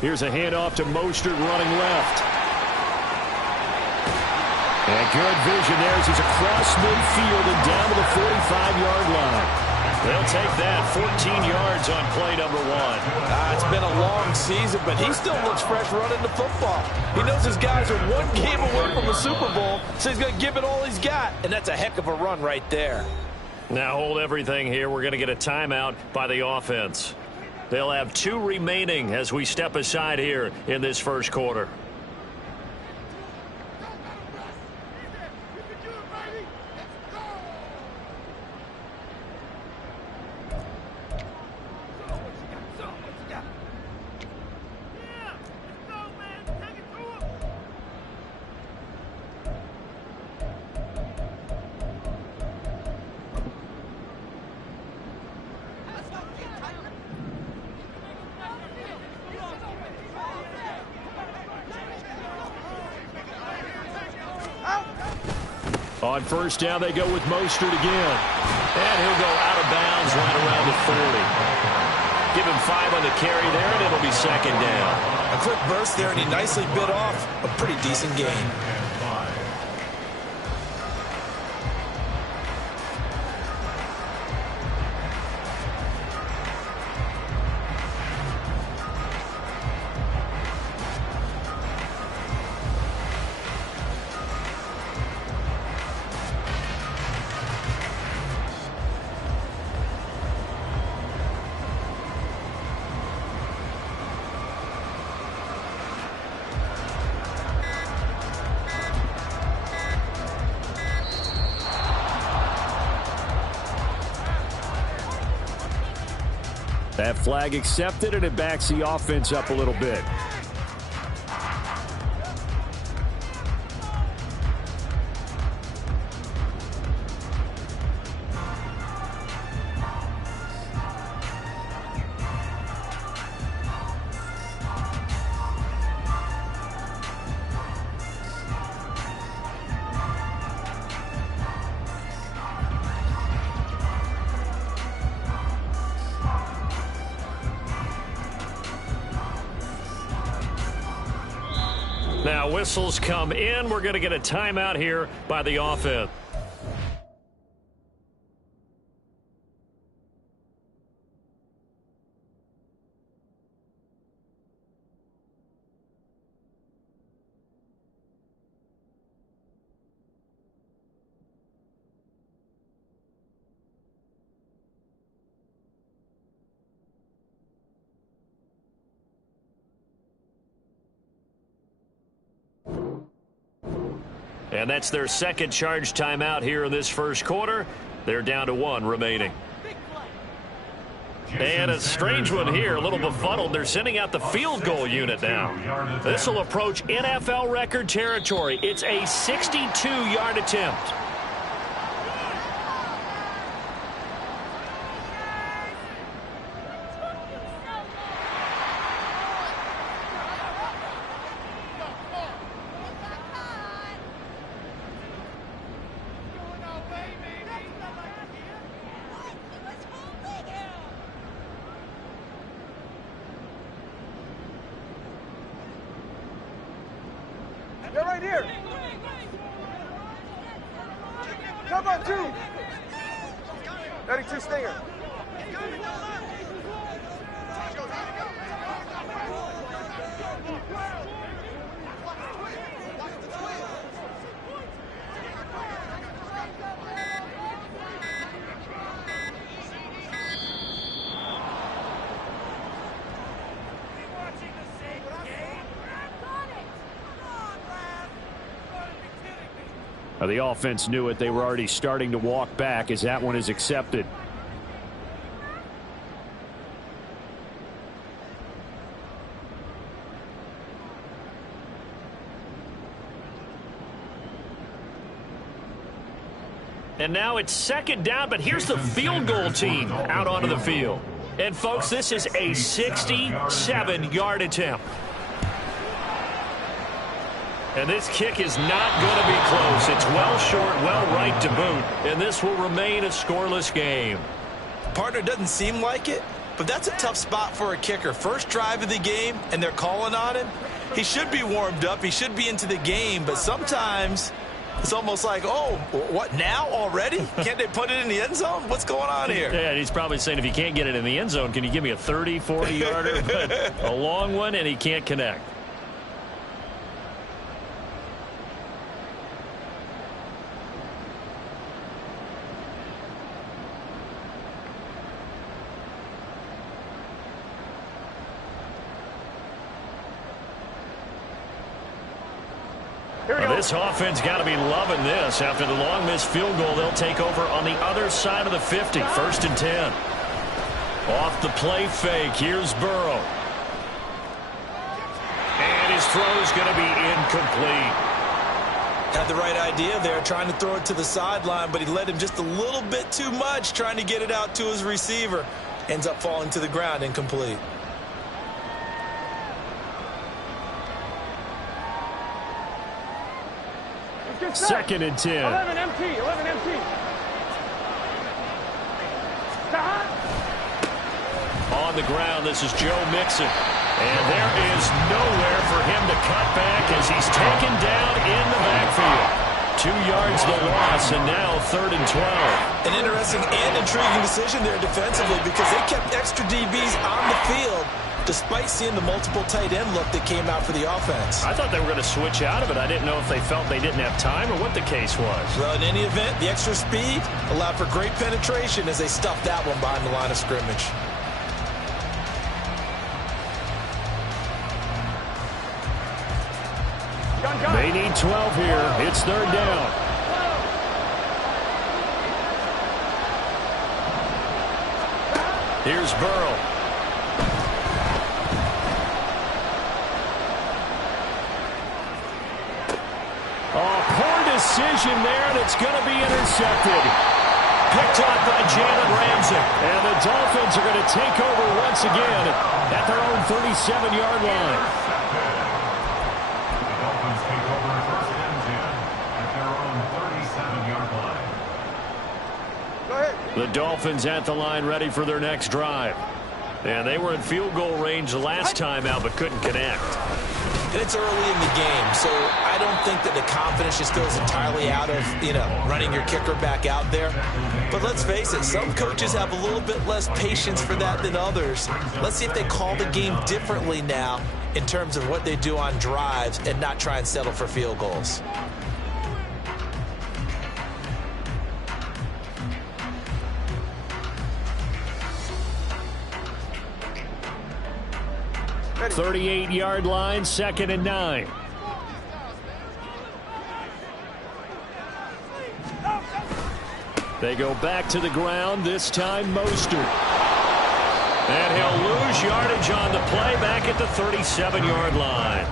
Here's a handoff to Mostert running left. And good vision there as he's across midfield and down to the 45-yard line. They'll take that 14 yards on play number 1. It's been a long season, but he still looks fresh running the football. He knows his guys are one game away from the Super Bowl, so he's going to give it all he's got, and that's a heck of a run right there. Now hold everything here. We're going to get a timeout by the offense. They'll have 2 remaining as we step aside here in this first quarter. On first down, they go with Mostert again. And he'll go out of bounds right around the 40. Give him 5 on the carry there, and it'll be second down. A quick burst there, and he nicely bit off a pretty decent gain. That flag accepted, and it backs the offense up a little bit. Now whistles come in. We're going to get a timeout here by the offense. And that's their second charge timeout here in this first quarter. They're down to 1 remaining. And a strange one here, a little befuddled. They're sending out the field goal unit now. This will approach NFL record territory. It's a 62-yard attempt. They're right here. Come on, 2. 32 Stinger. The offense knew it. They were already starting to walk back as that one is accepted. And now it's second down, but here's the field goal team out onto the field. And, folks, this is a 67-yard attempt. And this kick is not going to be close. It's well short, well right to boot. And this will remain a scoreless game. Partner doesn't seem like it, but that's a tough spot for a kicker. First drive of the game, and they're calling on him. He should be warmed up. He should be into the game, but sometimes it's almost like, oh, what, now already? Can't they put it in the end zone? What's going on here? Yeah, and he's probably saying, if you can't get it in the end zone, can you give me a 30, 40-yarder? But a long one, and he can't connect. This offense got to be loving this. After the long missed field goal, they'll take over on the other side of the 50. 1st and 10. Off the play fake. Here's Burrow. And his throw is going to be incomplete. Had the right idea there, trying to throw it to the sideline, but he led him just a little bit too much, trying to get it out to his receiver. Ends up falling to the ground, incomplete. Second and 10. 11 MT, 11 MT. On the ground, this is Joe Mixon. And there is nowhere for him to cut back as he's taken down in the backfield. 2 yards the loss, and now 3rd and 12. An interesting and intriguing decision there defensively because they kept extra DBs on the field despite seeing the multiple tight end look that came out for the offense. I thought they were going to switch out of it. I didn't know if they felt they didn't have time or what the case was. Well, in any event, the extra speed allowed for great penetration as they stuffed that one behind the line of scrimmage. They need 12 here. It's 3rd down. Here's Burrow. Decision there, and it's going to be intercepted. Picked up by Jalen Ramsey. And the Dolphins are going to take over once again at their own 37-yard line. The Dolphins take over 1st and 10 at their own 37-yard line. Go ahead. The Dolphins at the line ready for their next drive. And they were in field goal range last time out, but couldn't connect. And it's early in the game, so I don't think that the confidence just goes entirely out of, running your kicker back out there. But let's face it, some coaches have a little bit less patience for that than others. Let's see if they call the game differently now in terms of what they do on drives and not try and settle for field goals. Ready. 38-yard line, 2nd and 9. They go back to the ground, this time Mostert. And he'll lose yardage on the play back at the 37-yard line.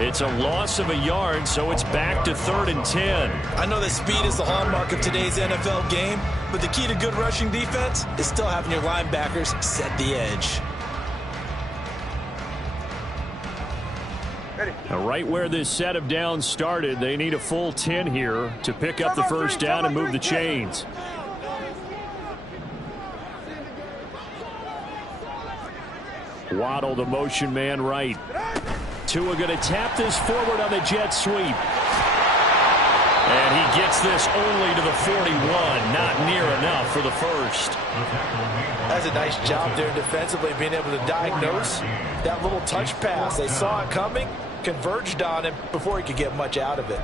It's a loss of a yard, so it's back to 3rd and 10. I know that speed is the hallmark of today's NFL game, but the key to good rushing defense is still having your linebackers set the edge. Now, right where this set of downs started, they need a full 10 here to pick up the first down and move the chains. Waddle, the motion man right. Tua going to tap this forward on the jet sweep. And he gets this only to the 41, not near enough for the first. That's a nice job there defensively, being able to diagnose that little touch pass. They saw it coming, converged on him before he could get much out of it.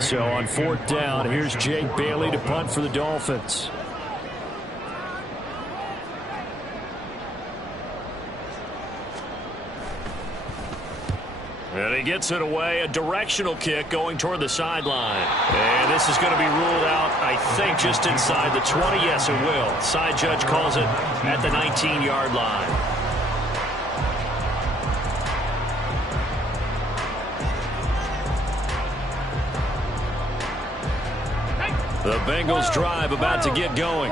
So on 4th down, here's Jake Bailey to punt for the Dolphins. And he gets it away, a directional kick going toward the sideline. And this is going to be ruled out, I think, just inside the 20. Yes, it will. Side judge calls it at the 19-yard line. The Bengals drive about to get going.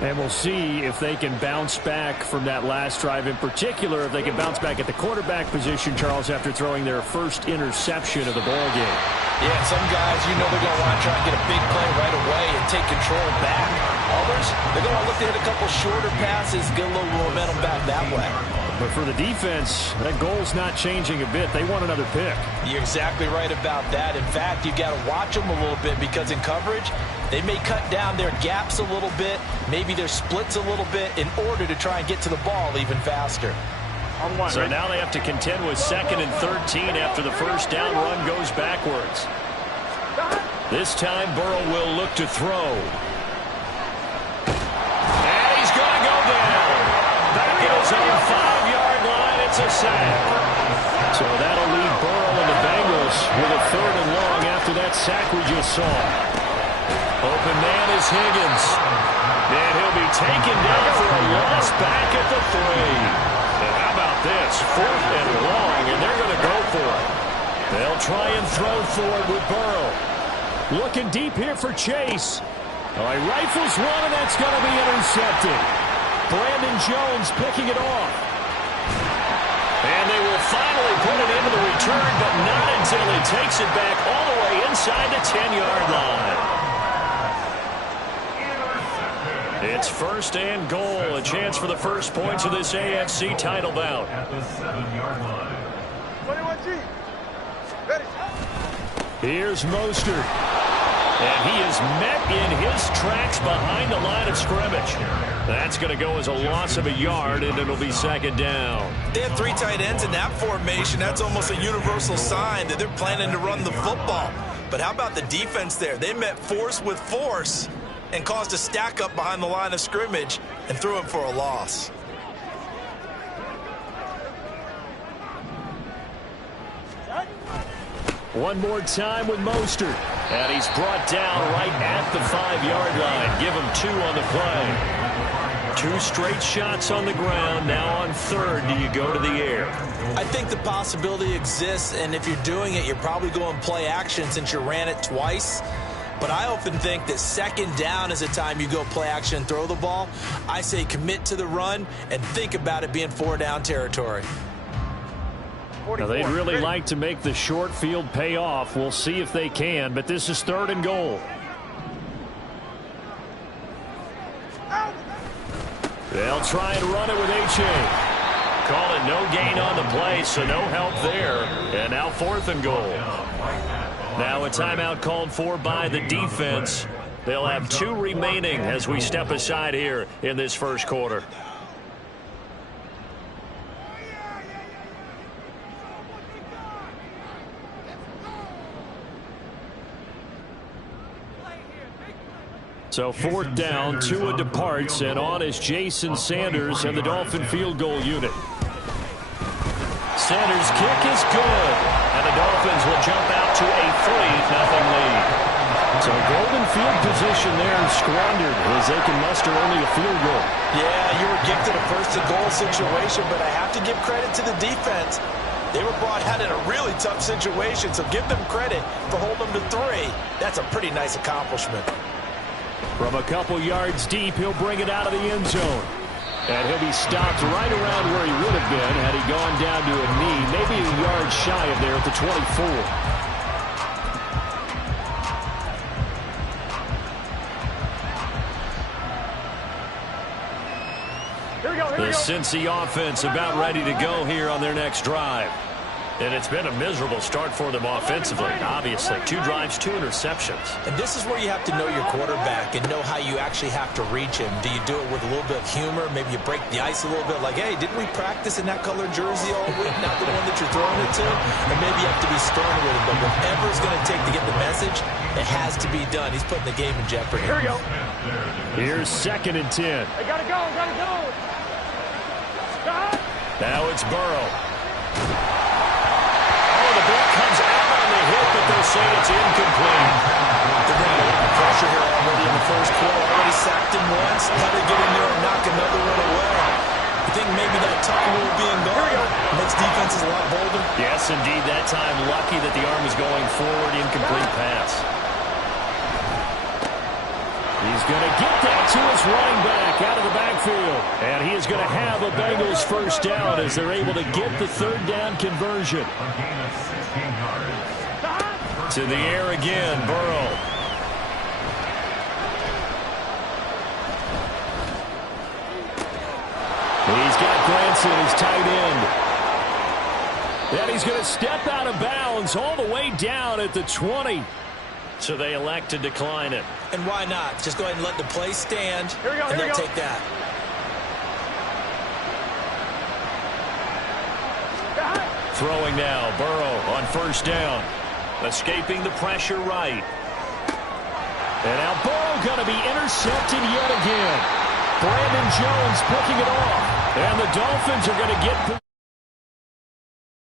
And we'll see if they can bounce back from that last drive, in particular, if they can bounce back at the quarterback position, Charles, after throwing their first interception of the ball game. Yeah, some guys, they're going to want to try and get a big play right away and take control back. Others, they're going to look to hit a couple shorter passes, get a little momentum back that way. But for the defense, that goal's not changing a bit. They want another pick. You're exactly right about that. In fact, you've got to watch them a little bit because in coverage, they may cut down their gaps a little bit, maybe their splits a little bit in order to try and get to the ball even faster. So now they have to contend with 2nd and 13 after the first down run goes backwards. This time Burrow will look to throw. And he's going to go down. Back at his own 5-yard line, it's a sack. So that'll leave Burrow and the Bengals with a 3rd and long after that sack we just saw. Open man is Higgins. And he'll be taken down for a loss back at the 3. And how about this? 4th and long, and they're going to go for it. They'll try and throw for it with Burrow. Looking deep here for Chase. All right, rifles one, and that's going to be intercepted. Brandon Jones picking it off. And they will finally put it into the return, but not until he takes it back all the way inside the 10-yard line. It's 1st and goal, a chance for the first points of this AFC title bout. At the 7-yard line. 21G. Ready. Here's Mostert. And he is met in his tracks behind the line of scrimmage. That's going to go as a loss of a yard, and it'll be 2nd down. They have 3 tight ends in that formation. That's almost a universal sign that they're planning to run the football. But how about the defense there? They met force with force and caused a stack up behind the line of scrimmage and threw him for a loss. One more time with Mostert. And he's brought down right at the 5-yard line. Give him 2 on the play. 2 straight shots on the ground. Now on 3rd, do you go to the air? I think the possibility exists, and if you're doing it, you're probably going play action since you ran it twice. But I often think that 2nd down is the time you go play action and throw the ball. I say commit to the run and think about it being 4-down territory. Now, they'd really like to make the short field pay off. We'll see if they can, but this is 3rd and goal. They'll try and run it with H.A. Call it no gain on the play, so no help there. And now 4th and goal. Now a timeout called for by the defense. They'll have 2 remaining as we step aside here in this first quarter. So 4th down, Tua departs, and on is Jason Sanders and the Dolphin field goal unit. Sanders' kick is good, and the Dolphins will jump out to a 3-0 lead. So golden field position there squandered as they can muster only a field goal. Yeah, you were gifted a first-and-goal situation, but I have to give credit to the defense. They were brought out in a really tough situation, so give them credit for holding them to 3. That's a pretty nice accomplishment. From a couple yards deep, he'll bring it out of the end zone. And he'll be stopped right around where he would have been had he gone down to a knee, maybe a yard shy of there at the 24. Here we go, The Cincy offense about ready to go here on their next drive. And it's been a miserable start for them offensively, obviously. 2 drives, 2 interceptions. And this is where you have to know your quarterback and know how you actually have to reach him. Do you do it with a little bit of humor? Maybe you break the ice a little bit like, hey, didn't we practice in that color jersey all week, not the one that you're throwing it to? Or maybe you have to be stern with him. But whatever it's going to take to get the message, it has to be done. He's putting the game in jeopardy. Here we go. Here's 2nd and 10. Hey, gotta go, gotta go. Now it's Burrow. The ball comes out on the hit, but they'll say it's incomplete. They're going to get a lot of pressure here already in the first quarter. Already sacked him once. How to get in there and knock another one away. You think maybe that tuck rule being gone makes defenses a lot bolder? Yes, indeed. That time, lucky that the arm was going forward. Incomplete pass. He's going to get that to his running back, back out of the backfield. And he is going to have a Bengals first down as they're able to get the third down conversion. A gain of 16 yards. To the air again, Burrow. He's got Granson as tight end. And he's going to step out of bounds all the way down at the 20. So they elect to decline it. And why not? Just go ahead and let the play stand, and they'll take that. Throwing now, Burrow on first down. Escaping the pressure right. And now Burrow going to be intercepted yet again. Brandon Jones picking it off. And the Dolphins are going to get